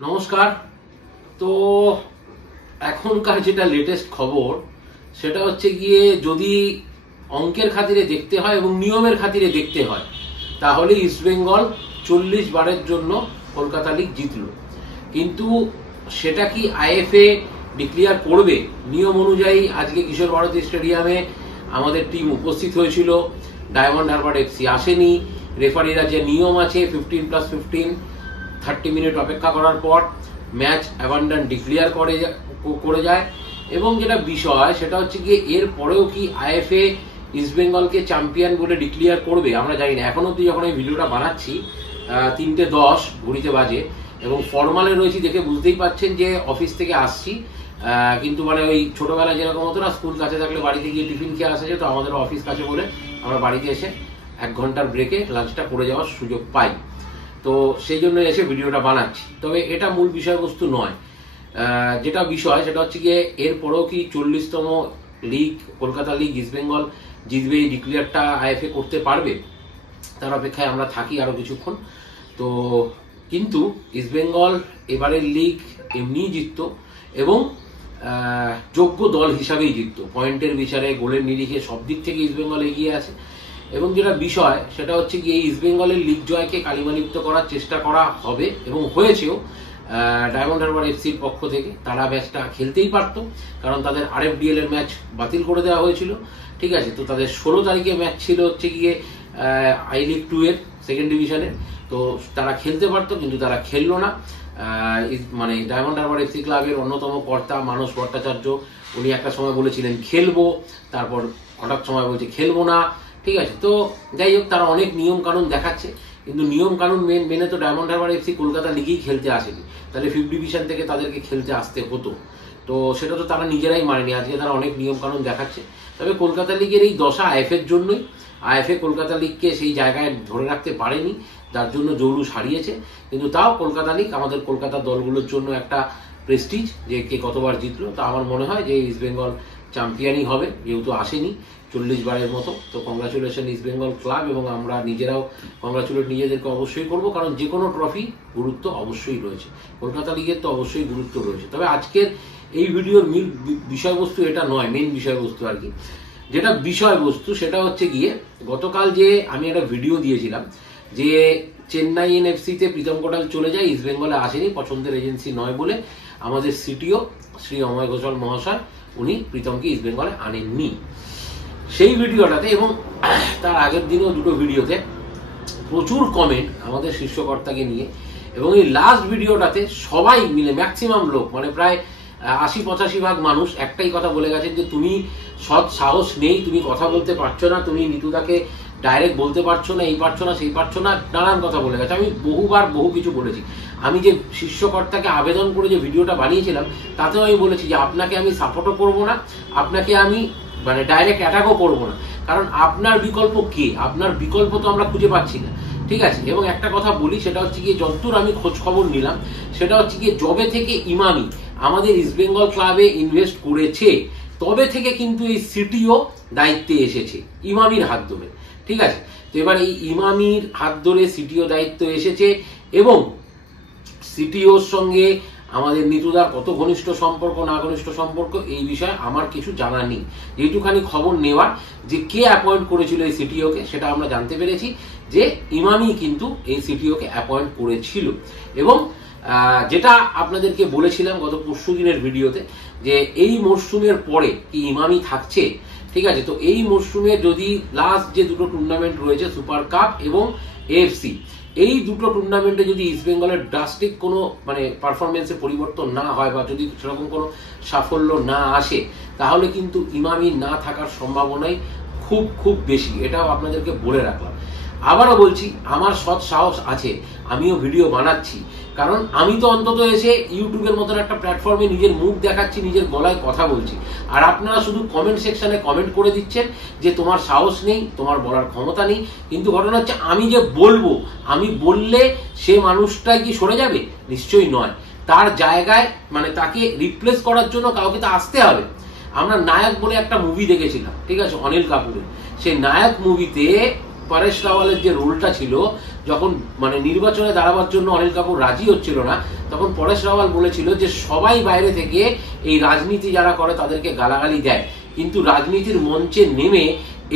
নমস্কার। তো এখনকার যেটা লেটেস্ট খবর সেটা হচ্ছে গিয়ে যদি অঙ্কের খাতিরে দেখতে হয় এবং নিয়মের খাতিরে দেখতে হয় তাহলে ইস্টবেঙ্গল 40 বারের জন্য কলকাতা লিগ জিতল। কিন্তু সেটা কি আইএফএ ডিক্লেয়ার করবে? নিয়ম অনুযায়ী আজকে কিশোর ভারতী স্টেডিয়ামে আমাদের টিম উপস্থিত হয়েছিল, ডায়মন্ড হারবার এফসি আসেনি। রেফারিরা যে নিয়ম আছে 15+15 30 মিনিট অপেক্ষা করার পর ম্যাচ অ্যাবান্ডন ডিক্লেয়ার করে যায়। এবং যেটা বিষয় সেটা হচ্ছে গিয়ে এর পরেও কি আইএফএ ইস্টবেঙ্গলকে চ্যাম্পিয়ন বলে ডিক্লেয়ার করবে আমরা জানি না। এখন অব্দি যখন এই ভিডিওটা বানাচ্ছি 3:10 ঘড়িতে বাজে এবং ফর্মালে রয়েছি দেখে বুঝতেই পাচ্ছেন যে অফিস থেকে আসছি। কিন্তু মানে ওই ছোটবেলায় যেরকম হতো না, স্কুল কাছে থাকলে বাড়িতে গিয়ে টিফিন খেয়ে আসা যেত, আমাদের অফিস কাছে বলে আমরা বাড়িতে এসে 1 ঘন্টার ব্রেকে লাঞ্চটা করে যাওয়ার সুযোগ পাই। তো সেই জন্য এসে ভিডিওটা বানাচ্ছি। তবে এটা মূল বিষয়বস্তু নয়। যেটা বিষয় সেটা হচ্ছে গিয়ে এরপরেও কি 40তম লিগ কলকাতা লিগ ইস্টবেঙ্গল জিতবে, এই ডিক্লেয়ারটা আইএফএ করতে পারবে, তার অপেক্ষায় আমরা থাকি আরো কিছুক্ষণ। তো কিন্তু ইস্টবেঙ্গল এবারের লিগ এমনি জিততো এবং যোগ্য দল হিসাবেই জিততো। পয়েন্টের বিচারে, গোলের নিরিখে সব দিক থেকে ইস্টবেঙ্গল এগিয়ে আছে। এবং যেটা বিষয় সেটা হচ্ছে কি এই ইস্টবেঙ্গলের লিগ জয়কে কালিমালিপ্ত করার চেষ্টা করা হবে এবং হয়েছেও ডায়মন্ড হারবার এফসির পক্ষ থেকে। তারা ম্যাচটা খেলতেই পারত, কারণ তাদের আরএফডিএল এর ম্যাচ বাতিল করে দেওয়া হয়েছিল। ঠিক আছে, তো তাদের 16 তারিখে ম্যাচ ছিল হচ্ছে গিয়ে আই লিগ 2 এর সেকেন্ড ডিভিশনের। তো তারা খেলতে পারতো কিন্তু তারা খেললো না। মানে ডায়মন্ড হারবার এফসি ক্লাবের অন্যতম কর্তা মানস ভট্টাচার্য উনি একটা সময় বলেছিলেন খেলবো, তারপর হঠাৎ সময় বলছে খেলবো না। ঠিক আছে, তো যাই হোক, তারা অনেক নিয়ম কানুন দেখাচ্ছে, কিন্তু নিয়ম কানুন মেনে তো ডায়মন্ড হারবার এফসি কলকাতা লিগেই খেলতে আসেনি, তাহলে 5th ডিভিশন থেকে তাদেরকে খেলতে আসতে হতো। তো সেটা তো তারা নিজেরাই মানেনি। আজকে তারা অনেক নিয়ম কানুন দেখাচ্ছে। তবে কলকাতা লিগের এই দশা আইএফএর জন্যই। আইএফএ কলকাতা লিগকে সেই জায়গায় ধরে রাখতে পারেনি, যার জন্য জৌলুস হারিয়েছে। কিন্তু তাও কলকাতা লিগ আমাদের কলকাতা দলগুলোর জন্য একটা প্রেস্টিজ যে কে কতবার জিতলো। তো আমার মনে হয় যে ইস্টবেঙ্গল চ্যাম্পিয়নই হবে, যেহেতু আসেনি 40 বারের মতো। তো কংগ্রাচুলেশন ইস্টবেঙ্গল ক্লাব, এবং আমরা নিজেরাও কংগ্রাচুলেট নিজেদেরকে অবশ্যই করব, কারণ যে কোনো ট্রফি গুরুত্ব অবশ্যই রয়েছে, কলকাতা লিগের তো অবশ্যই গুরুত্ব রয়েছে। তবে আজকের এই ভিডিওর মূল বিষয়বস্তু এটা নয়, মেইন বিষয়বস্তু আর কি। যেটা বিষয়বস্তু সেটা হচ্ছে গিয়ে গতকাল যে আমি একটা ভিডিও দিয়েছিলাম যে চেন্নাই এনএফসিতে প্রীতম কোটাল চলে যায়, ইস্টবেঙ্গলে আসেনি, পছন্দের এজেন্সি নয় বলে আমাদের সিটিও শ্রী অময় ঘোষাল মহাশয় উনি প্রীতমকে ইস্টবেঙ্গলে আনেননি। সেই ভিডিওটাতে এবং তার আগের দিনও দুটো ভিডিওতে প্রচুর কমেন্ট আমাদের শীর্ষকর্তাকে নিয়ে, এবং এই লাস্ট ভিডিওটাতে সবাই মিলে ম্যাক্সিমাম লোক মানে প্রায় 80-85 ভাগ মানুষ একটাই কথা বলে গেছেন যে তুমি সৎ সাহস নেই, তুমি কথা বলতে পারছো না, তুমি নিতুদাকে ডাইরেক্ট বলতে পারছো না, এই পারছো না সেই পারছো না, নানান কথা বলে গেছে। আমি বহুবার বহু কিছু বলেছি। আমি যে শীর্ষকর্তাকে আবেদন করে যে ভিডিওটা বানিয়েছিলাম তাতেও আমি বলেছি যে আপনাকে আমি সাপোর্টও করবো না, আপনাকে আমি মানে ডাইরেক্ট অ্যাটাকও করবো না, কারণ আপনার বিকল্প কে? আপনার বিকল্প তো আমরা খুঁজে পাচ্ছি না। ঠিক আছে, এবং একটা কথা বলি, সেটা হচ্ছে গিয়ে যতদূর আমি খোঁজ খবর নিলাম সেটা হচ্ছে গিয়ে যবে থেকে ইমামি আমাদের ইস্টবেঙ্গল ক্লাবে ইনভেস্ট করেছে তবে থেকে কিন্তু এই সিটিও দায়িত্বে এসেছে ইমামির হাত ধরে। ঠিক আছে, তো এবার এই ইমামির হাত ধরে সিটিও দায়িত্ব এসেছে, এবং সিটিওর সঙ্গে আমাদের নিতুদার কত ঘনিষ্ঠ সম্পর্ক না ঘনিষ্ঠ সম্পর্ক এই বিষয়ে আমার কিছু জানা নেই। যেটুখানি খবর নেওয়ার যে কে অ্যাপয়েন্ট করেছিল এই সিটিওকে সেটা আমরা জানতে পেরেছি যে ইমামি কিন্তু এই সিটিওকে অ্যাপয়েন্ট করেছিল। এবং যেটা আপনাদেরকে বলেছিলাম গত পরশু দিনের ভিডিওতে যে এই মরশুমের পরে কি ইমামি থাকছে। ঠিক আছে, তো এই মরশুমে যদি লাস্ট যে দুটো টুর্নামেন্ট রয়েছে সুপার কাপ এবং এএফসি, এই দুটো টুর্নামেন্টে যদি ইস্টবেঙ্গলের ড্রাস্টিক কোনো মানে পারফরমেন্সে পরিবর্তন না হয় বা যদি সেরকম কোনো সাফল্য না আসে, তাহলে কিন্তু ইমামি না থাকার সম্ভাবনাই খুব খুব বেশি। এটাও আপনাদেরকে বলে রাখলাম। আবারও বলছি, আমার সৎ সাহস আছে, আমিও ভিডিও বানাচ্ছি, কারণ আমি তো অন্তত এসে ইউটিউবের মতন একটা প্ল্যাটফর্মে নিজের মুখ দেখাচ্ছি, নিজের গলায় কথা বলছি, আর আপনারা শুধু কমেন্ট সেকশনে কমেন্ট করে দিচ্ছেন যে তোমার সাহস নেই, তোমার বলার ক্ষমতা নেই। কিন্তু ঘটনা হচ্ছে আমি যে বলবো, আমি বললে সে মানুষটা কি সরে যাবে? নিশ্চয়ই নয়। তার জায়গায় মানে তাকে রিপ্লেস করার জন্য কাউকে তো আসতে হবে। আমরা নায়ক বলে একটা মুভি দেখেছিলাম, ঠিক আছে, অনিল কাপুরের। সেই নায়ক মুভিতে পরেশ রাওয়ালের যে রোলটা ছিল, যখন মানে নির্বাচনে দাঁড়াবার জন্য অনিল কাপুর রাজি হচ্ছিল না, তখন পরেশ রাওয়াল বলেছিল যে সবাই বাইরে থেকে এই রাজনীতি যারা করে তাদেরকে গালাগালি দেয়, কিন্তু রাজনীতির মঞ্চে নেমে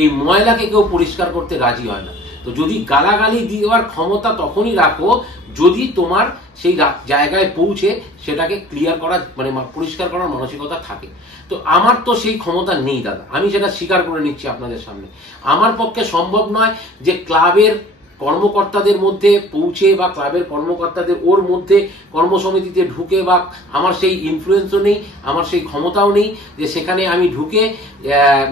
এই ময়লাকে কেউ পরিষ্কার করতে রাজি হয় না। তো যদি গালাগালি দেওয়ার ক্ষমতা তখনই রাখো যদি তোমার সেই জায়গায় পৌঁছে সেটাকে ক্লিয়ার করা মানে পরিষ্কার করার মানসিকতা থাকে। তো আমার তো সেই ক্ষমতা নেই দাদা, আমি সেটা স্বীকার করে নিচ্ছি আপনাদের সামনে। আমার পক্ষে সম্ভব নয় যে ক্লাবের কর্মকর্তাদের মধ্যে পৌঁছে বা ক্লাবের কর্মকর্তাদের ওর মধ্যে কর্মসমিতিতে ঢুকে, বা আমার সেই ইনফ্লুয়েন্সও নেই, আমার সেই ক্ষমতাও নেই যে সেখানে আমি ঢুকে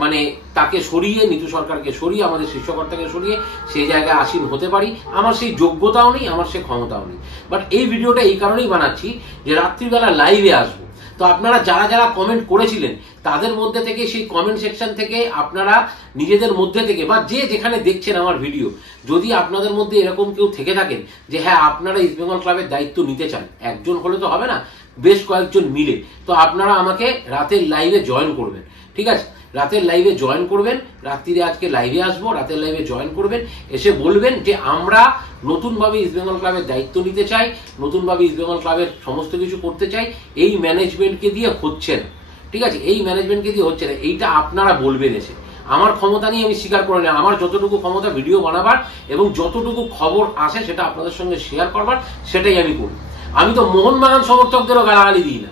মানে তাকে সরিয়ে, নীতু সরকারকে সরিয়ে, আমাদের শীর্ষকর্তাকে সরিয়ে সেই জায়গায় আসীন হতে পারি। আমার সেই যোগ্যতাও নেই, আমার সেই ক্ষমতাও নেই। বাট এই ভিডিওটা এই কারণেই বানাচ্ছি যে রাত্রিবেলা লাইভে আসবো, তো আপনারা যারা যারা কমেন্ট করেছিলেন তাদের মধ্যে থেকে, সেই কমেন্ট সেকশন থেকে আপনারা নিজেদের মধ্যে থেকে, বা যে যেখানে দেখছেন আমার ভিডিও, যদি আপনাদের মধ্যে এরকম কেউ থেকে থাকেন যে হ্যাঁ আপনারা ইস্ট বেঙ্গল ক্লাবের দায়িত্ব নিতে চান, একজন হলে তো হবে না, বেশ কয়েকজন মিলে, তো আপনারা আমাকে রাতের লাইভে জয়েন করবেন। ঠিক আছে, রাতের লাইভে জয়েন করবেন, রাত্রিরে আজকে লাইভে আসবো, রাতের লাইভে জয়েন করবেন, এসে বলবেন যে আমরা নতুনভাবে ইস্ট বেঙ্গল ক্লাবের দায়িত্ব নিতে চাই, নতুনভাবে ইস্ট বেঙ্গল ক্লাবের সমস্ত কিছু করতে চাই, এই ম্যানেজমেন্টকে দিয়ে হচ্ছে না। ঠিক আছে, এই ম্যানেজমেন্টকে দিয়ে হচ্ছে না, এইটা আপনারা বলবেন এসে। আমার ক্ষমতা নিয়ে আমি স্বীকার করে নিই, আমার যতটুকু ক্ষমতা ভিডিও বানাবার এবং যতটুকু খবর আসে সেটা আপনাদের সঙ্গে শেয়ার করবার, সেটাই আমি করি। আমি তো মোহনবাগান সমর্থকদেরও গালাগালি দিই না,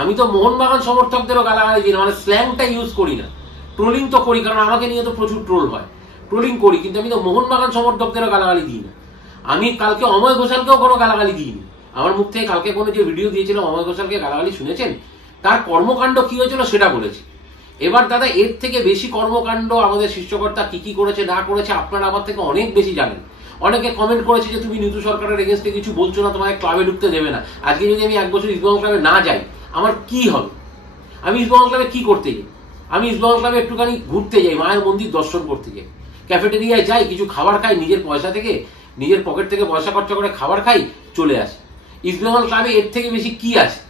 আমি তো মোহনবাগান সমর্থকদেরও গালাগালি দিই না, মানে স্ল্যাংটা ইউজ করি না। ট্রোলিং তো করি, কারণ আমাকে নিয়ে তো প্রচুর ট্রোল হয়, ট্রোলিং করি, কিন্তু আমি তো মোহনবাগান সমর্থকদেরও গালাগালি দিই না। আমি কালকে অময় ঘোষালকেও কোনো গালাগালি দিইনি। আমার মুখ থেকে কালকে কোনো যে ভিডিও দিয়েছিলাম অময় ঘোষালকে গালাগালি শুনেছেন, তার কর্মকাণ্ড কি হয়েছিল সেটা বলেছি। এবার দাদা এর থেকে বেশি কর্মকাণ্ড আমাদের শীর্ষকর্তা কি কি করেছে না করেছে আপনারা আমার থেকে অনেক বেশি জানেন। অনেকে কমেন্ট করেছে যে তুমি নীতু সরকারের এগেন্স্টে কিছু বলছো না, তোমাকে ক্লাবে ঢুকতে দেবে না। আজকে যদি আমি 1 বছর ইস্ট বেঙ্গল ক্লাবে না যাই আমার কি হবে? আমি ইস্ট বেঙ্গল ক্লাবে কি করতে যাই? আমি ইস্ট বেঙ্গল ক্লাবে একটুখানি ঘুরতে যাই, মায়ের মন্দির দর্শন করতে যাই, ক্যাফেটেরিয়ায় যাই, কিছু খাবার খাই, নিজের পয়সা থেকে, নিজের পকেট থেকে পয়সা খরচা করে খাবার খাই, চলে আসি। ইস্ট বেঙ্গল ক্লাবে এর থেকে বেশি কি আছে?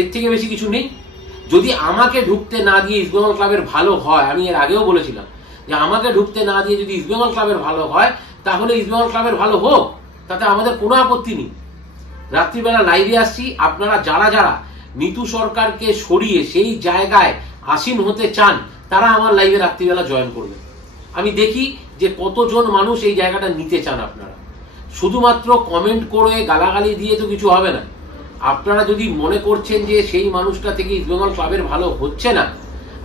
এর থেকে বেশি কিছু নেই। যদি আমাকে ঢুকতে না দিয়ে ইস্ট বেঙ্গল ক্লাবের ভালো হয়, আমি এর আগেও বলেছিলাম যে আমাকে ঢুকতে না দিয়ে যদি ইস্ট বেঙ্গল ক্লাবের ভালো হয় তাহলে ইস্ট বেঙ্গল ক্লাবের ভালো হোক, তাতে আমাদের কোনো আপত্তি নেই। রাত্রিবেলা লাইভে আসছি, আপনারা যারা যারা নীতু সরকারকে সরিয়ে সেই জায়গায় আসীন হতে চান তারা আমার লাইভে রাত্রিবেলা জয়েন করবেন। আমি দেখি যে কতজন মানুষ এই জায়গাটা নিতে চান। আপনারা শুধুমাত্র কমেন্ট করে গালাগালি দিয়ে তো কিছু হবে না। আপনারা যদি মনে করছেন যে সেই মানুষটা থেকে ইস্ট বেঙ্গল ক্লাবের ভালো হচ্ছে না,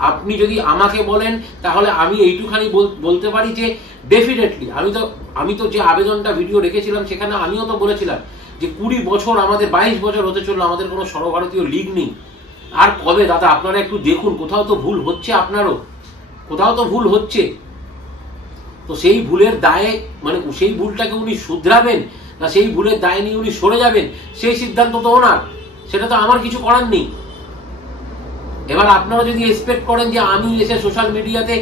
আপনি যদি আমাকে বলেন তাহলে আমি এইটুখানি বলতে পারি যে ডেফিনেটলি আমি তো যে আবেদনটা ভিডিও রেখেছিলাম সেখানে আমিও তো বলেছিলাম যে 20 বছর আমাদের 22 বছর হতে চললো আমাদের কোনো সর্বভারতীয় লিগ নেই। আর কবে দাদা? আপনারা একটু দেখুন, কোথাও তো ভুল হচ্ছে, আপনারও কোথাও তো ভুল হচ্ছে। তো সেই ভুলের দায়ে মানে সেই ভুলটাকে উনি শুধরাবেন না সেই ভুলের দায় নিয়ে উনি সরে যাবেন, সেই সিদ্ধান্ত তো ওনার, সেটা তো আমার কিছু করার নেই। এবার আপনারা যদি এক্সপেক্ট করেন যে আমি এসে সোশ্যাল মিডিয়াতে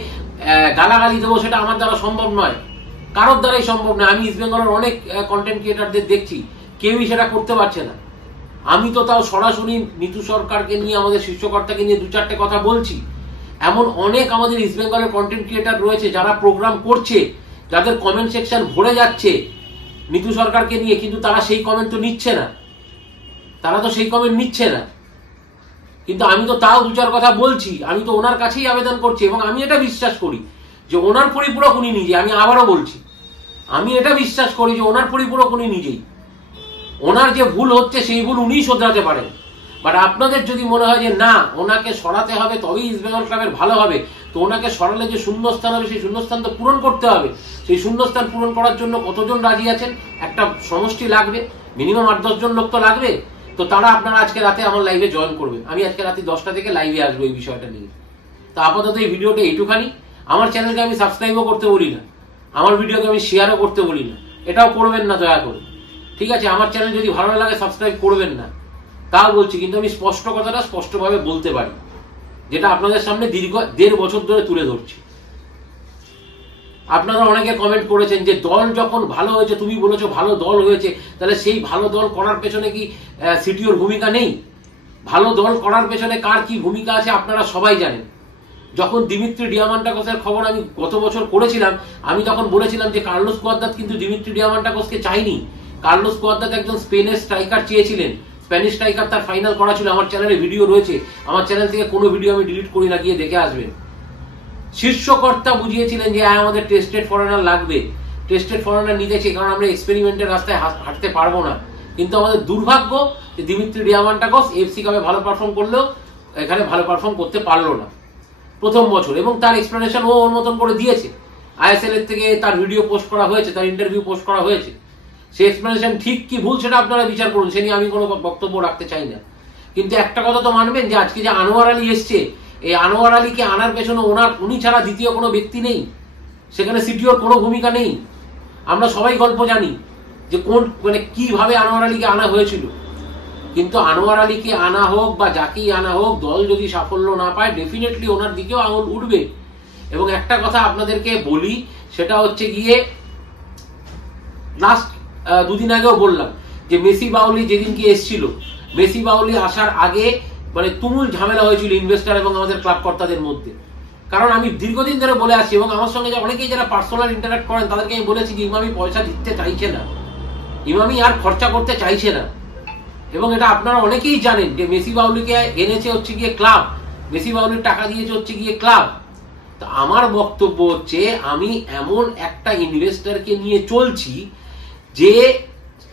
গালাগালি দেবো, সেটা আমার দ্বারা সম্ভব নয়, কারোর দ্বারাই সম্ভব নয়। আমি ইস্ট বেঙ্গলের অনেক কন্টেন্ট ক্রিয়েটারদের দেখছি, কেউই সেটা করতে পারছে না। আমি তো তাও সরাসরি নীতু সরকারকে নিয়ে, আমাদের শীর্ষকর্তাকে নিয়ে 2-4টে কথা বলছি। এমন অনেক আমাদের ইস্ট বেঙ্গলের কন্টেন্ট ক্রিয়েটার রয়েছে যারা প্রোগ্রাম করছে, যাদের কমেন্ট সেকশন ভরে যাচ্ছে নীতু সরকারকে নিয়ে, কিন্তু তারা সেই কমেন্ট তো নিচ্ছে না, তারা তো সেই কমেন্ট নিচ্ছে না। কিন্তু আমি তো তাও 2-4 কথা বলছি, আমি তো ওনার কাছেই আবেদন করছি এবং আমি এটা বিশ্বাস করি যে ওনার পরিপূরক উনি নিজে। আমি আবারও বলছি, আমি এটা বিশ্বাস করি যে ওনার পরিপূরক উনি নিজেই। ওনার যে ভুল হচ্ছে সেই ভুল উনিই শোধরাতে পারেন। বাট আপনাদের যদি মনে হয় যে না ওনাকে সরাতে হবে তবেই ইস্ট বেঙ্গল ক্লাবের ভালো হবে, তো ওনাকে সরালে যে শূন্যস্থান হবে সেই শূন্যস্থান তো পূরণ করতে হবে। সেই শূন্যস্থান পূরণ করার জন্য কতজন রাজি আছেন? একটা সমষ্টি লাগবে, মিনিমাম 8-10 জন লোক তো লাগবে। তো তারা আপনারা আজকে রাতে আমার লাইভে জয়েন করবেন। আমি আজকে রাতে 10টা থেকে লাইভে আসবো এই বিষয়টা নিয়ে। তো আপাতত এই ভিডিওটা এইটুখানি। আমার চ্যানেলকে আমি সাবস্ক্রাইবও করতে বলি না, আমার ভিডিওকে আমি শেয়ারও করতে বলি না, এটাও করবেন না দয়া করে। ঠিক আছে, আমার চ্যানেল যদি ভালো লাগে সাবস্ক্রাইব করবেন না, তাও বলছি, কিন্তু আমি স্পষ্ট কথাটা স্পষ্টভাবে বলতে পারি, যেটা আপনাদের সামনে দীর্ঘ 1.5 বছর ধরে তুলে ধরছি। আপনারা অনেকে কমেন্ট করেছেন যে দল যখন ভালো হয়েছে, তুমি বলেছো ভালো দল হয়েছে, তাহলে সেই ভালো দল করার পেছনে কি সিটিওর ভূমিকা নেই? ভালো দল করার পেছনে কার কি ভূমিকা আছে আপনারা সবাই জানেন। যখন দিমিত্রি ডিয়ামান্টাকোসের খবর আমি গত বছর করেছিলাম, আমি তখন বলেছিলাম যে কার্লোস কুয়াদ্রাত কিন্তু দিমিত্রি ডিয়ামান্টাকোসকে চাইনি। কার্লোস কুয়াদ্রাত একজন স্পেনের স্ট্রাইকার চেয়েছিলেন, স্প্যানিশ স্ট্রাইকার, তার ফাইনাল করা ছিল। আমার চ্যানেলে ভিডিও রয়েছে, আমার চ্যানেল থেকে কোনো ভিডিও আমি ডিলিট করি না, গিয়ে দেখে আসবেন। শীর্ষকর্তা বুঝিয়েছিলেন যে আমাদের টেস্টেড ফরেনার লাগবে, টেস্টেড ফরেনার নিতেছে, কারণ আমরা এক্সপেরিমেন্টের রাস্তায় হাঁটতে পারবো না। কিন্তু আমাদের দুর্ভাগ্য যে দিমিত্রি ডিয়ামান্টাকোস এফসি কাপে ভালো পারফর্ম করলেও এখানে ভালো পারফর্ম করতে পারলো না প্রথম বছর, এবং তার এক্সপ্লেনেশন ও ওর মতন করে দিয়েছে। আইএসএল এর থেকে তার ভিডিও পোস্ট করা হয়েছে, তার ইন্টারভিউ পোস্ট করা হয়েছে। সেই এক্সপ্লেনেশন ঠিক কি ভুল সেটা আপনারা বিচার করুন, সে নিয়ে আমি কোনো বক্তব্য রাখতে চাই না। কিন্তু একটা কথা তো মানবেন যে আজকে যে আনোয়ার আলী এসছে, এই আনোয়ার আলীকে আনার পেছনে উনি ছাড়া দ্বিতীয় কোনো ব্যক্তি নেই, সেখানে সিটিওর কোনো ভূমিকা নেই। আমরা সবাই গল্প জানি যে মানে কিভাবে আনোয়ার আলীকে আনা হয়েছিল। কিন্তু আনোয়ার আলীকে আনা হোক বা যাকেই আনা হোক, দল যদি সাফল্য না পায় ডেফিনেটলি ওনার দিকেও আঙুল উঠবে। এবং একটা কথা আপনাদেরকে বলি, সেটা হচ্ছে গিয়ে লাস্ট দুদিন আগেও বললাম যে মেসি বাউলি যেদিনকে এসেছিল, মেসি বাউলি আসার আগে মানে তুমুল ঝামেলা হয়েছিল ইনভেস্টার এবং আমাদের ক্লাব কর্তাদের মধ্যে। কারণ আমি দীর্ঘদিন ধরে বলে আসছি, এবং আমার সঙ্গে অনেকেই যারা পার্সোনাল ইন্টারাক্ট করেন তাদেরকে আমি বলেছি যে ইমামি পয়সা দিতে চাইছে না, ইমামি আর খরচা করতে চাইছে না। এবং এটা আপনারা অনেকেই জানেন যে মেসি বাউলিকে এনেছে হচ্ছে গিয়ে ক্লাব, মেসি বাউলির টাকা দিয়েছে হচ্ছে গিয়ে ক্লাব। তো আমার বক্তব্য হচ্ছে আমি এমন একটা ইনভেস্টরকে নিয়ে চলছি যে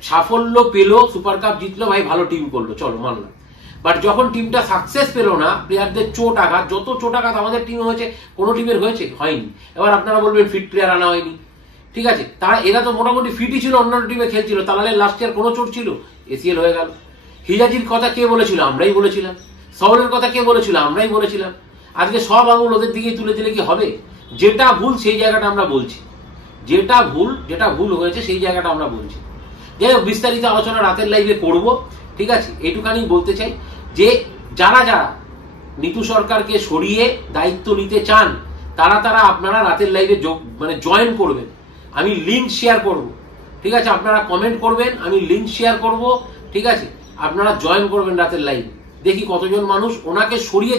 সাফল্য পেলো, সুপার কাপ জিতলো, ভাই ভালো টিম করলো, চলো মানলাম। বাট যখন টিমটা সাকসেস পেলো না, প্লেয়ারদের চোট আঘাত, যত চোট আঘাত আমাদের টিমে হয়েছে, কোনো টিমের হয়েছে? হয়নি। এবার আপনারা বলবেন ফিট প্লেয়ার আনা হয়নি, ঠিক আছে, এরা তো মোটামুটি ফিটই ছিল, অন্যান্য টিমে খেলছিল। তালালের লাস্ট ইয়ার কোনো চোট ছিল? এসিএল হয়ে গেল। হিজাজির কথা কে বলেছিল? আমরাই বলেছিলাম। সওলের কথা কে বলেছিল? আমরাই বলেছিলাম। আজকে সব আঙুল ওদের দিকেই তুলে দিলে কি হবে? যেটা ভুল সেই জায়গাটা আমরা বলছি, যেটা ভুল হয়েছে সেই জায়গাটা আমরা বলছি। যাই হোক, বিস্তারিত আলোচনা রাতের লাইভে করব, ঠিক আছে। এইটুখানি বলতে চাই যে যারা নিতু সরকারকে সরিয়ে দায়িত্ব নিতে চান, তারা আপনারা রাতের লাইভে জয়েন করবেন। আমি লিঙ্ক শেয়ার করব, ঠিক আছে। আপনারা কমেন্ট করবেন, আমি লিঙ্ক শেয়ার করব, ঠিক আছে। আপনারা জয়েন করবেন রাতের লাইভে। দেখি কতজন মানুষ ওনাকে সরিয়ে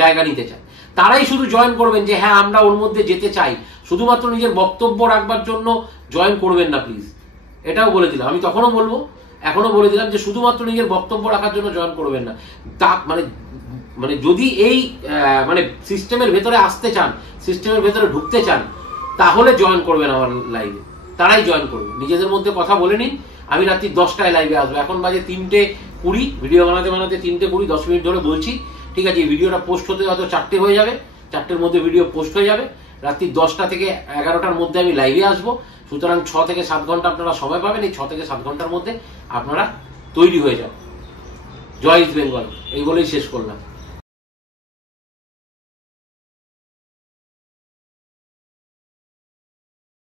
জায়গা নিতে চায়। তারাই শুধু জয়েন করবেন যে হ্যাঁ আমরা ওর মধ্যে যেতে চাই। শুধুমাত্র নিজের বক্তব্য রাখবার জন্য জয়েন করবেন না প্লিজ, এটাও বলে দিলাম। আমি তখনও বলবো, এখনো বলে দিলাম যে শুধুমাত্র নিজের বক্তব্য রাখার জন্য জয়েন করবেন না। তা মানে যদি এই মানে সিস্টেমের ভেতরে আসতে চান, সিস্টেমের ভেতরে ঢুকতে চান, তাহলে জয়েন করবেন আমার লাইভে। তারাই জয়েন করবেন। নিজেদের মধ্যে কথা বলে নিন। আমি রাত্রি 10টায় লাইভে আসবো। এখন বাজে 3:20, ভিডিও বানাতে 3:20, 10 মিনিট ধরে বলছি, ঠিক আছে। এই ভিডিওটা পোস্ট হতে হয়তো 4টে হয়ে যাবে, 4টের মধ্যে ভিডিও পোস্ট হয়ে যাবে। রাত্রি 10টা থেকে 11টার মধ্যে আমি লাইভে আসবো। সুতরাং 6 থেকে 7 ঘন্টা আপনারা সময় পাবেন। এই 6 থেকে 7 ঘন্টার মধ্যে আপনারা তৈরি হয়ে যান। জয় ইস্ট বেঙ্গল, এই বলেই শেষ করলাম।